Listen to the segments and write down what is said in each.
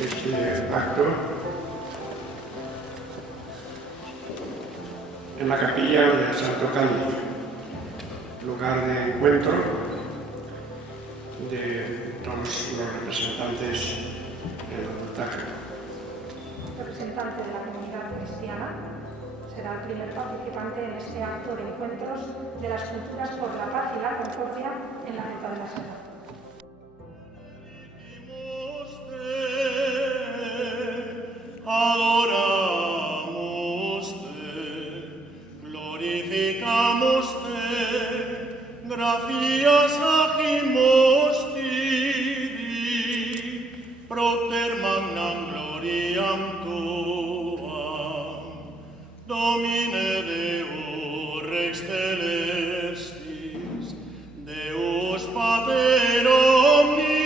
este acto en la capilla del Santo Cáliz, lugar de encuentro de todos los representantes del voluntario. El representante de la comunidad cristiana será el primer participante en este acto de encuentros de las culturas por la paz y la concordia en la Ruta de la Seda. Gracias agimos tibi, proter magnam gloriam tuam, Domine Deus Rex celestis, Deus Pater omnipotens,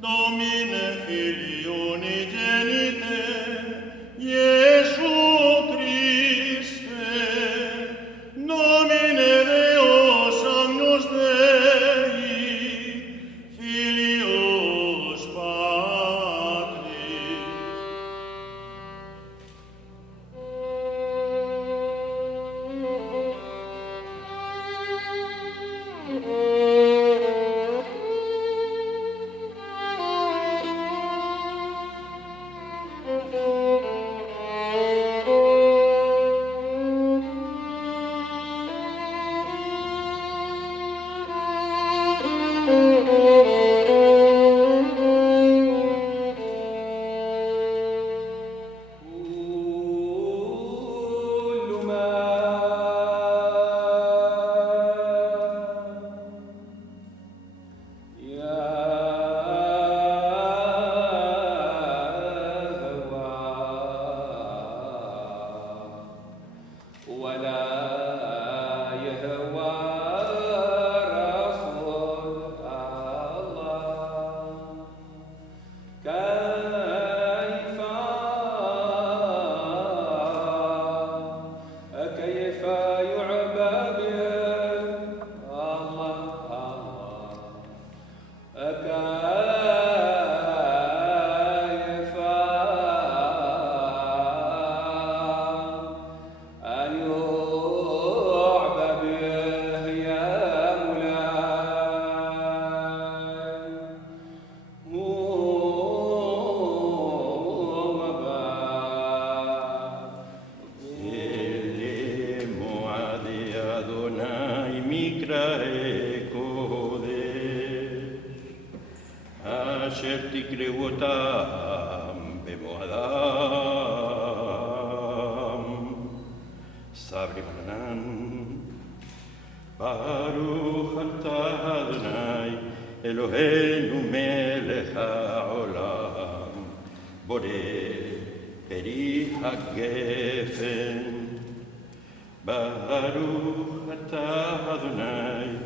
Domine Filii unigenite, Iesu Christe, Domine Deus Agnus Dei, Filius Patris. אשר תקראו אותם במועדם. סברי מנן, ברוך אתה אדוני, אלוהינו מלך העולם, בורא פרי הגפן. ברוך אתה אדוני,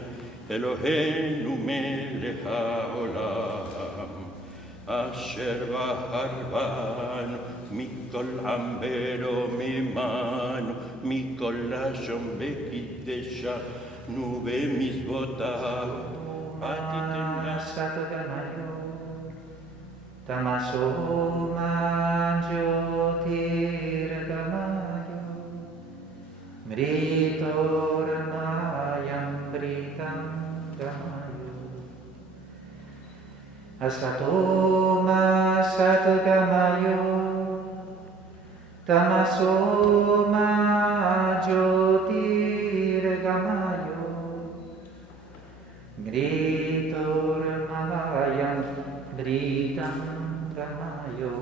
אלוהינו מלך העולם, אשר בחר בנו מכל עם ברוממנו, מכל לשון וקידשנו במצוותיו. Tamaso manjo tirgamayo, mritor mayam britam gamayo. Asato masat gamayo, tamaso manjo tirgamayo, mritor mayam britam gamayo.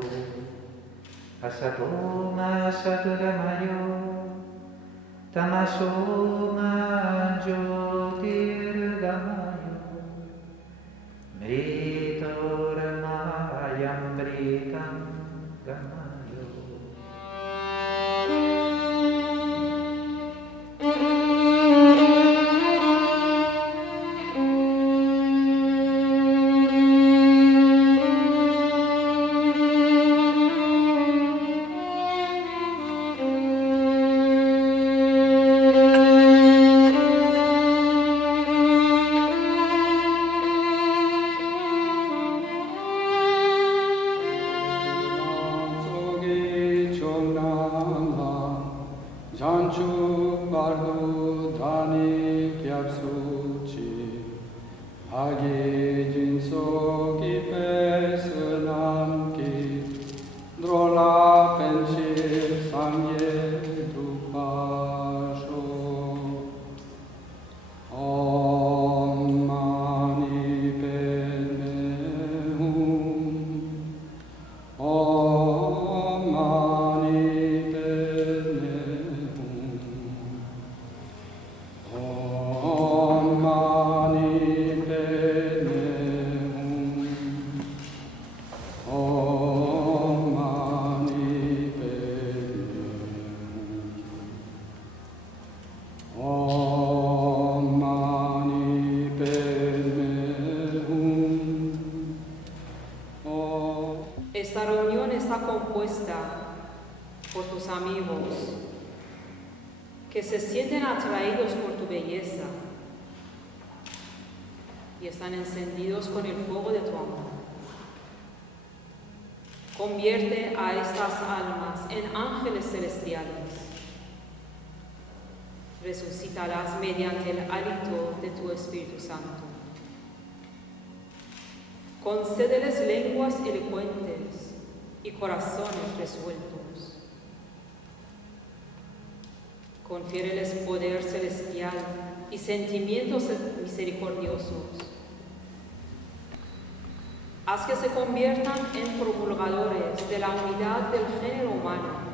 Asato masat gamayo, tamaso manjo tirgamayo, mritor mayam britam gamayo. Esta reunión está compuesta por tus amigos que se sienten atraídos por tu belleza y están encendidos con el fuego de tu amor. Convierte a estas almas en ángeles celestiales. Resucítalas mediante el hálito de tu Espíritu Santo. Concédeles lenguas elocuentes y corazones resueltos. Confiéreles poder celestial y sentimientos misericordiosos. Haz que se conviertan en promulgadores de la unidad del género humano